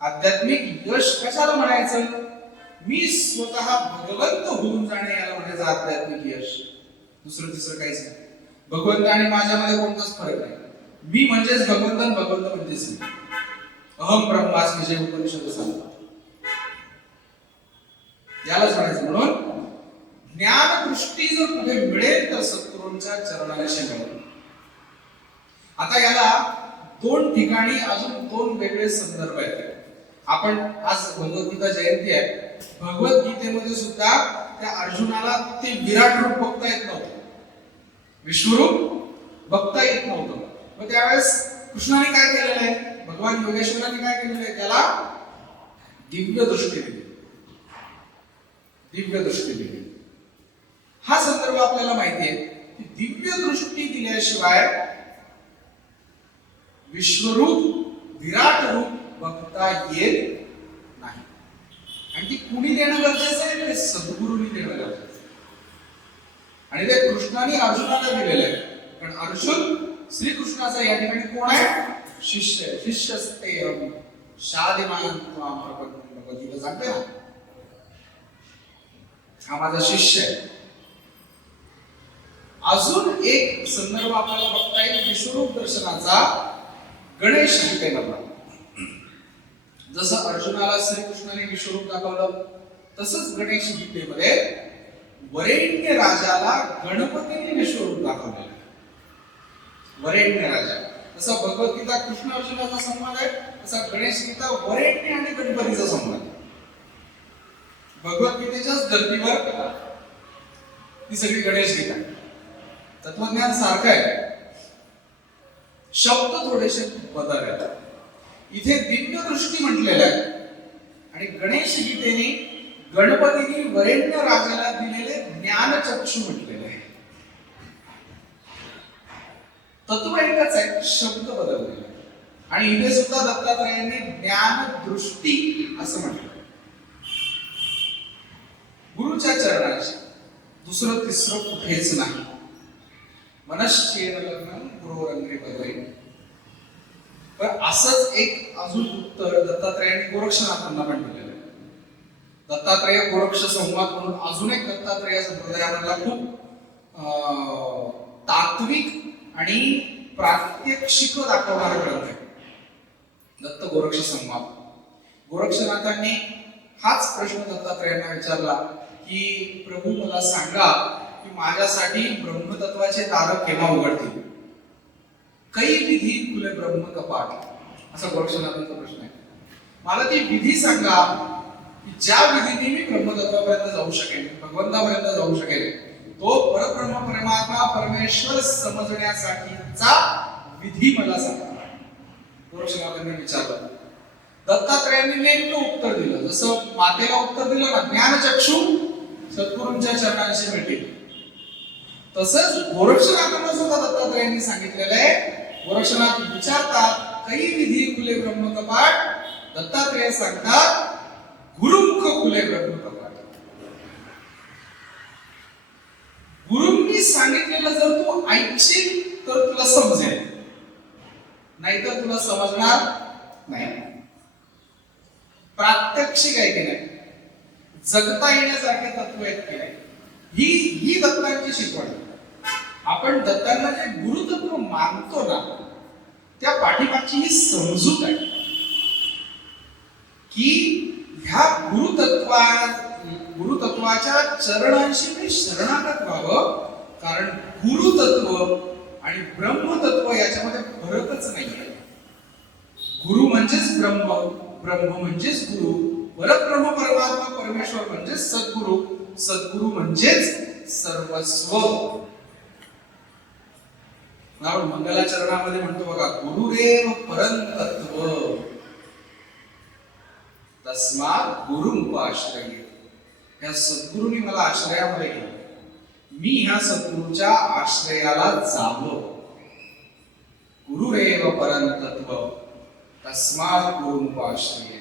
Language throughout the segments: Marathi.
आध्यात्मिक यश कशाला म्हणायचं? मी स्वतः भगवंत होऊन जाणे याला म्हणायचं आध्यात्मिक यश. दुसरं तिसरं काहीच नाही. भगवंत आणि माझ्यामध्ये कोणताच फरक नाही. मी म्हणजेच भगवंत आणि भगवंत म्हणजेच मी. अहम ब्रह्मास्मी जे उपनिषद सांगतात यालाच म्हणायचं. म्हणून ज्ञान दृष्टी जर कुठे मिळेल तर सद्गुरूंच्या चरणाशी मिळेल. आता याला दोन ठिकाणी अजून दोन वेगळे संदर्भ आहेत. आपण आज भगवद्गीता जयंती आहे. भगवद्गीतेमध्ये सुद्धा त्या अर्जुनाला ते विराट रूप बघता येत नव्हतं, विश्वरूप बघता येत नव्हतं. मग त्यावेळेस कृष्णाने काय केलेलं आहे, भगवान योगेश्वराने काय केलेलं आहे, त्याला दिव्य दृष्टी दिली. दिव्य दृष्टी दिली. हा संदर्भ आपल्याला माहिती आहे की दिव्य दृष्टी दिल्याशिवाय विश्वरूप विराट रूप बघता येत नाही. आणि ती कुणी देणं गरजेचं आहे, ते सद्गुरूंनी देणं गरजेचं आहे. आणि ते कृष्णाने अर्जुनाला दिलेलं आहे. कारण अर्जुन श्रीकृष्णाचा या ठिकाणी कोण आहे? शिष्य आहे. शिष्यस्ते शादिमान त्वां प्रपन्नं भगवद्गीता सांगते ना, हा माझा शिष्य आहे. अजून एक संदर्भ आपल्याला बघता येईल विश्वरूप दर्शनाचा गणेश गीतेमधला. जसं अर्जुनाला श्रीकृष्णाने विश्वरूप दाखवलं, तसंच गणेश गीतेमध्ये वरेण्य राजाला गणपतीने विश्वरूप दाखवलेलं. वरेण्य राजा, जसा भगवद्गीता कृष्ण अर्जुनाचा संवाद आहे, तसा गणेश गीता वरेण्य आणि गणपतीचा संवाद आहे. भगवद्गीतेच्याच धर्तीवर ती सगळी गणेश गीता. तत्वज्ञान सारखं आहे, शब्द थोडेसे बदलले. इथे दिव्य दृष्टी म्हटलेलं आहे आणि गणेश गीतेने गणपतीने वरेण्य राजाला दिलेले ज्ञानचक्षु म्हटलेले आहे. तत्व एकच आहे, शब्द बदललेले. आणि इथे सुद्धा दत्तात्रयांनी ज्ञान दृष्टी असं म्हटलं. गुरुच्या चरणाची दुसरं तिसरं कुठेच नाही. मनश्चेन लग्न गुरुरंगे बदले. पण असंच एक अजून उत्तर दत्तात्रयांनी गोरक्षनाथांना पण दिलेलं आहे. दत्तात्रय गोरक्ष संवाद म्हणून अजून एक दत्तात्रय संप्रदायामधला खूप तात्विक आणि प्रात्यक्षिक दाखवणारा ग्रंथ आहे दत्त गोरक्ष संवाद. गोरक्षनाथांनी हाच प्रश्न दत्तात्रयांना विचारला की प्रभू मला सांगा की माझ्यासाठी ब्रह्मतत्वाचे दार केव्हा उघडतील? कै विधी खुले ब्रह्म कपाट, असा गोरक्षनाथांचा प्रश्न आहे. मला ती विधी सांगा की ज्या विधीने मी ब्रह्मतत्वापर्यंत जाऊ शकेन, भगवंतापर्यंत जाऊ शकेन. तो परब्रह्म परमात्मा परमेश्वर समजण्यासाठीचा विधी मला सांगा, गोरक्षनाथांनी विचारलं. दत्तात्रयांनी नेमकं उत्तर दिलं. जसं मातेला उत्तर दिलं ना, ज्ञानचक्षु सद्गुरूंच्या चरणांशी मिळतील, तसंच गोरक्षनाथांना सुद्धा दत्तात्रयांनी सांगितलेलं आहे. गोरक्षनाथ विचारतात कै विधी खुले ब्रह्म कपाट, दत्तात्रय सांगतात गुरुमुख खुले ब्रह्म कपाट. गुरुंनी सांगितलेलं जर तू ऐकशील तर तुला समजेल, नाहीतर तुला समजणार नाही. प्रात्यक्षिक आहे की नाही, जगता येण्यासारखे तत्व आहेत की नाही, ही दत्तांची शिकवण. आपण दत्तांना जे गुरुतत्व मानतो ना, त्या पाठीमागची ही समजूत आहे की ह्या गुरुतत्वाच्या चरणांशी मी शरणागत व्हावं. कारण गुरुतत्व आणि ब्रह्मतत्व याच्यामध्ये फरकच नाही आहे. गुरु म्हणजेच ब्रह्म, ब्रह्म म्हणजेच गुरु, परब्रह्म परमात्मा परमेश्वर म्हणजेच सद्गुरु, सद्गुरु म्हणजेच सर्वस्व. मंगलाचरणामध्ये म्हणतो बघा, गुरुरेव परंतत्व तस्मात् गुरुमुपाश्रय. या सद्गुरूंनी मला आश्रयामध्ये घेतलं, मी ह्या सद्गुरूच्या आश्रयाला जावलो. गुरुरेव परंतत्व तस्मात् गुरुमुपाश्रय.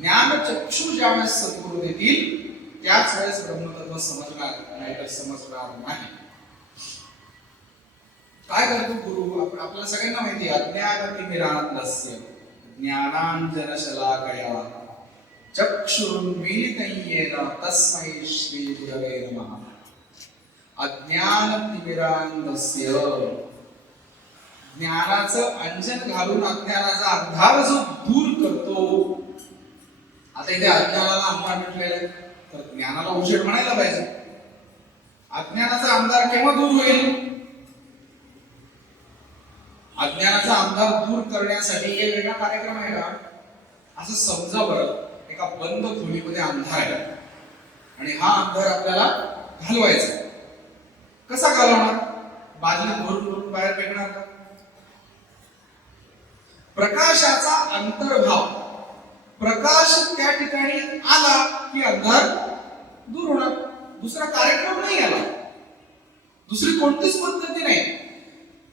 ज्ञानचक्षु ज्यावेळेस सद्गुरू देतील त्याच वेळेस ब्रह्मतत्व समजणार, नाहीतर समजणार नाही. काय करतो गुरु? आपल्याला सगळ्यांना माहिती आहे, अज्ञानतिमिरान्धस्य ज्ञानांजनशलाकया चक्षुरुन्मीलितं येन तस्मै श्री गुरवे नमः। अज्ञानतिमिरान्धस्य, ज्ञानाचं अंजन घालून अज्ञानाचा अंधार जो दूर करतो। आता इथे अज्ञानाला अंधार म्हटलेलं आहे, तर ज्ञानाला उजेड म्हणायला पाहिजे। अज्ञानाचा अंधार केव्हा दूर होईल? अज्ञानाचा अंधार दूर करण्यासाठी एक वेगळा कार्यक्रम आहे का? असं समजा बरं, एका बंद खोलीमध्ये अंधार आहे आणि हा अंधार आपल्याला घालवायचा। कसा घालवणार? बादलीत भरून बाहेर फेकणार का? प्रकाशाचा अंतर्भाव, प्रकाश त्या ठिकाणी आला की अंधार दूर होणार। दुसरा कार्यक्रम नाही आला, दुसरी कोणतीच पद्धती नाही।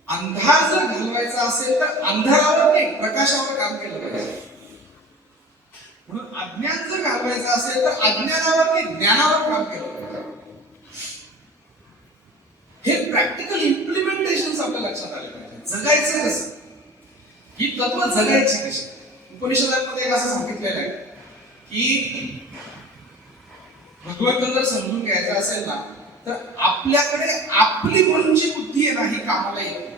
अंधार जर घालवायचा असेल तर अंधारावर नाही, प्रकाशावर काम केलं पाहिजे। म्हणून अज्ञान जर घालवायचं असेल तर अज्ञानावर नाही, ज्ञानावर काम केलं पाहिजे। हे प्रॅक्टिकल इम्प्लिमेंटेशन आपल्या लक्षात आले पाहिजे। जगायचं कसं, ही तत्व जगायची कशी? उपनिषदांमध्ये एक असं सांगितलेलं आहे की भगवंत जर समजून घ्यायचं असेल ना, तर आपल्याकडे आपली म्हणून जी बुद्धी आहे ना, ही कामाला येते।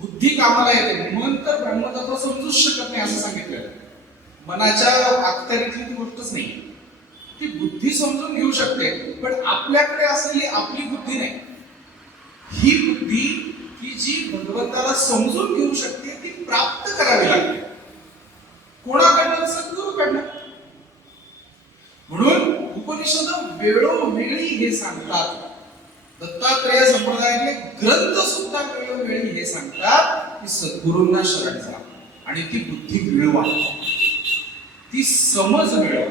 बुद्धी कामाला येते, मन तर ब्रह्मतत्व समजूच शकत नाही असं सांगितलेलं। मनाच्या अखत्यारीतली ती गोष्टच नाही, ती बुद्धी समजून घेऊ शकते, पण आपल्याकडे असलेली आपली बुद्धी नाही। ही बुद्धी की जी भगवंताला समजून घेऊ शकते, ती प्राप्त करावी लागते। कोणाकडनं? सद्गुरूकडनं। म्हणून उपनिषद वेळोवेळी हे सांगतात, दत्तात्रेय संप्रदायातले ग्रंथ सुद्धा वेळोवेळी हे सांगतात की सद्गुरूंना शरण जा आणि ती बुद्धी मिळवा, ती समज मिळवा।